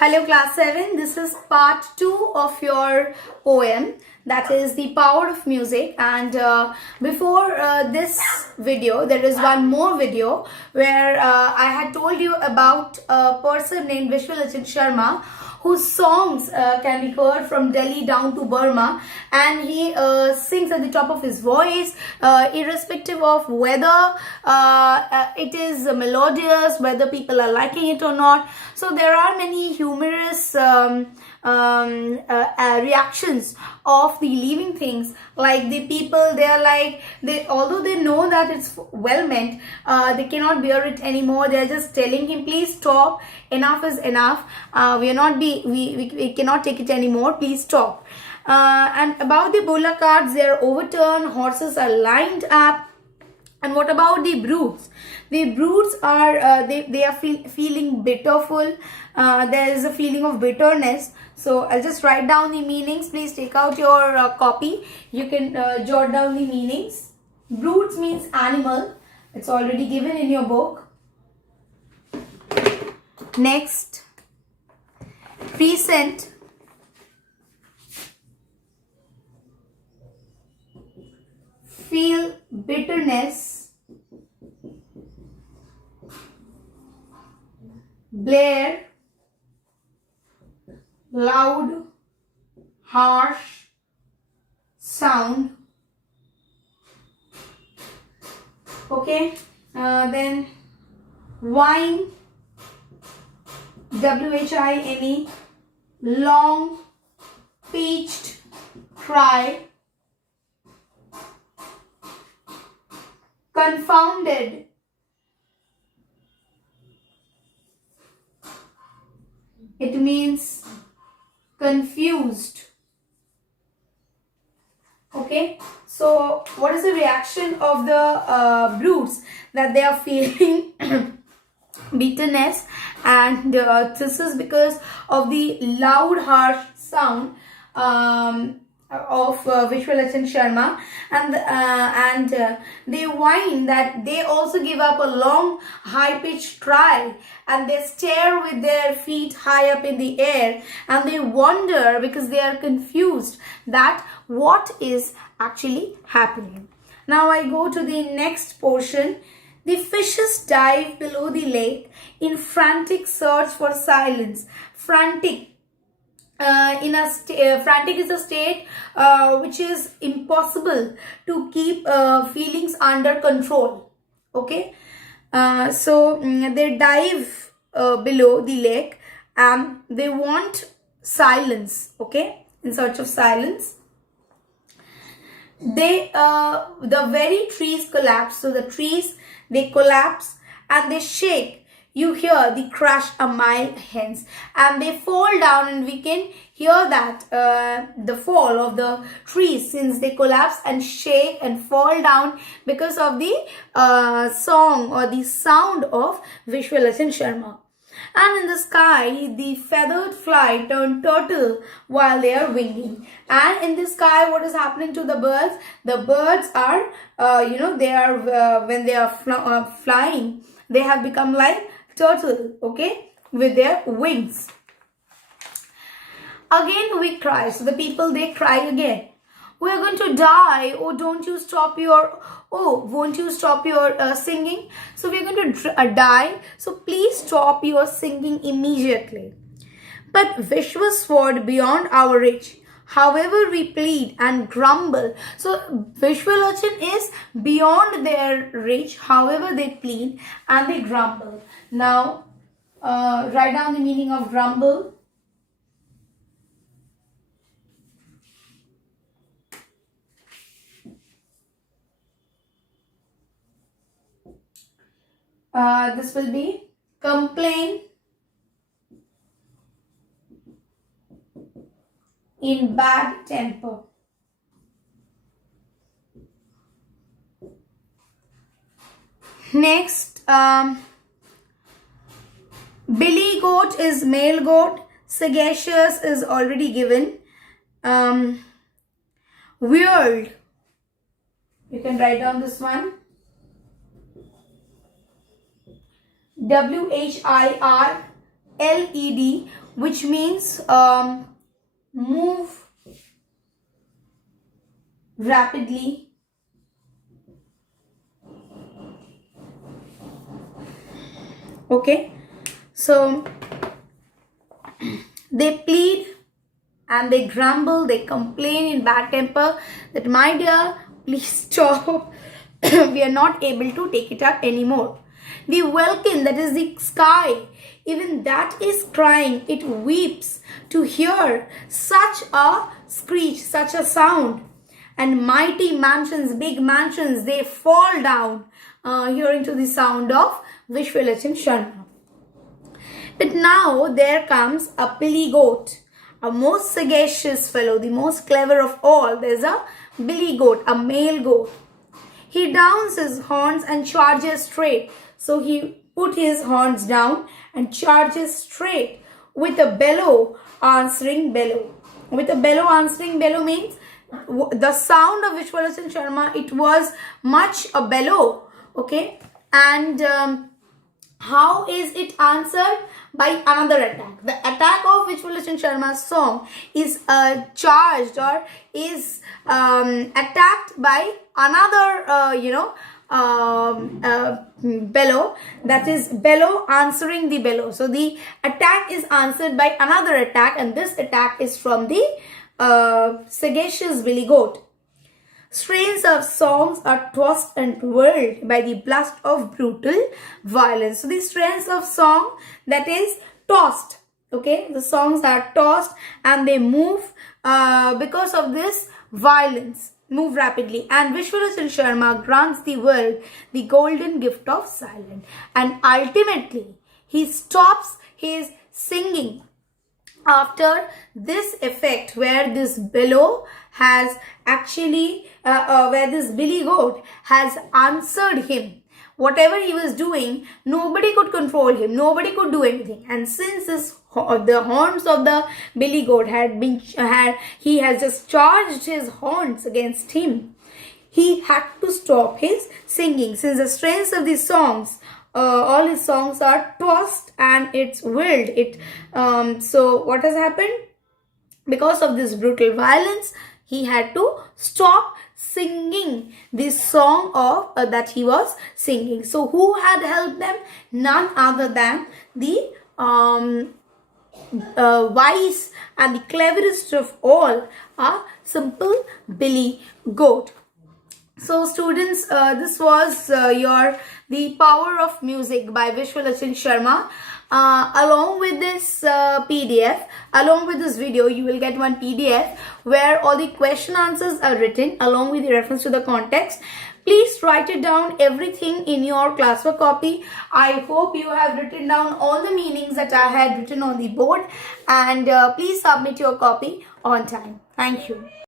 Hello class 7, this is part 2 of your OM, that is the power of music. And before this video there is one more video where I had told you about a person named Vishwalachan Sharma whose songs can be heard from Delhi down to Burma, and he sings at the top of his voice irrespective of whether it is melodious, whether people are liking it or not. So there are many humorous reactions of the living things, like the people, they are like, although they know that it's well meant, they cannot bear it anymore. They're just telling him, please stop, enough is enough, we cannot take it anymore, please stop. And about the bulla carts, they are overturned, horses are lined up. And what about the brutes? The brutes are they are feeling bitterful. There is a feeling of bitterness. So I'll just write down the meanings. Please take out your copy. You can jot down the meanings. Brutes means animal. It's already given in your book. Next, present. Feel bitterness. Blare. Loud, harsh sound. Okay, then whine, whine, long, pitched cry. Confounded, it means confused. Okay, so what is the reaction of the brutes? That they are feeling bitterness, and this is because of the loud harsh sound of Vishwalachan Sharma, and they whine that they also give up a long high-pitched cry, and they stare with their feet high up in the air, and they wonder because they are confused that what is actually happening. Now I go to the next portion. The fishes dive below the lake in frantic search for silence. Frantic. Frantic is a state which is impossible to keep feelings under control. Okay, so they dive below the lake and they want silence. Okay, in search of silence. They the very trees collapse. So the trees, they collapse and they shake. You hear the crash a mile hence, and they fall down, and we can hear that the fall of the trees, since they collapse and shake and fall down because of the song or the sound of Vishwalachan Sharma. And in the sky, the feathered fly turn turtle while they are winging. And in the sky, what is happening to the birds? The birds are, they are, when they are flying, they have become like turtle, okay, with their wings. Again we cry. So the people, they cry again. We are going to die. Oh, don't you stop your, oh, won't you stop your singing? So we are going to die. So please stop your singing immediately. But Vishwa sword beyond our reach. However we plead and grumble. So Vishwalachan is beyond their reach. However they plead and they grumble. Now write down the meaning of grumble. This will be complain, in bad temper. Next, billy goat is male goat. Sagacious is already given. Weird, you can write down this one. WHIRLED, which means move rapidly. Okay, so they plead and they grumble, they complain in bad temper that, my dear, please stop. We are not able to take it up anymore. The welkin, that is the sky, even that is crying. It weeps to hear such a screech, such a sound. And mighty mansions, big mansions, they fall down, hearing to the sound of Vishwalachan Sharma. But now there comes a billy goat, a most sagacious fellow, the most clever of all. There's a billy goat, a male goat. He downs his horns and charges straight. So he put his horns down and charges straight with a bellow answering bellow. With a bellow answering bellow means the sound of Vishwalachan Sharma, it was much a bellow. Okay, and how is it answered? By another attack. The attack of Vishwalachan Sharma's song is charged or is attacked by another, bellow, that is bellow answering the bellow. So the attack is answered by another attack, and this attack is from the sagacious billy goat. Strains of songs are tossed and whirled by the blast of brutal violence. So the strains of song, that is tossed. Okay, the songs are tossed and they move because of this violence, move rapidly. And Vishwalachan Sharma grants the world the golden gift of silence. And ultimately, he stops his singing after this effect, where this bellow has actually where this billy goat has answered him. Whatever he was doing, nobody could control him, nobody could do anything. And since the horns of the billy goat he has just charged his horns against him, he had to stop his singing. Since the strains of these songs, all his songs are tossed and it's whirled. So what has happened? Because of this brutal violence, he had to stop singing this song of that he was singing. So who had helped them? None other than the wise and the cleverest of all, a simple billy goat. So students, this was the Power of Music by Vishwalachan Sharma. Along with this PDF, along with this video, you will get one PDF where all the question answers are written along with the reference to the context. Please write it down, everything in your classwork copy. I hope you have written down all the meanings that I had written on the board, and please submit your copy on time. Thank you.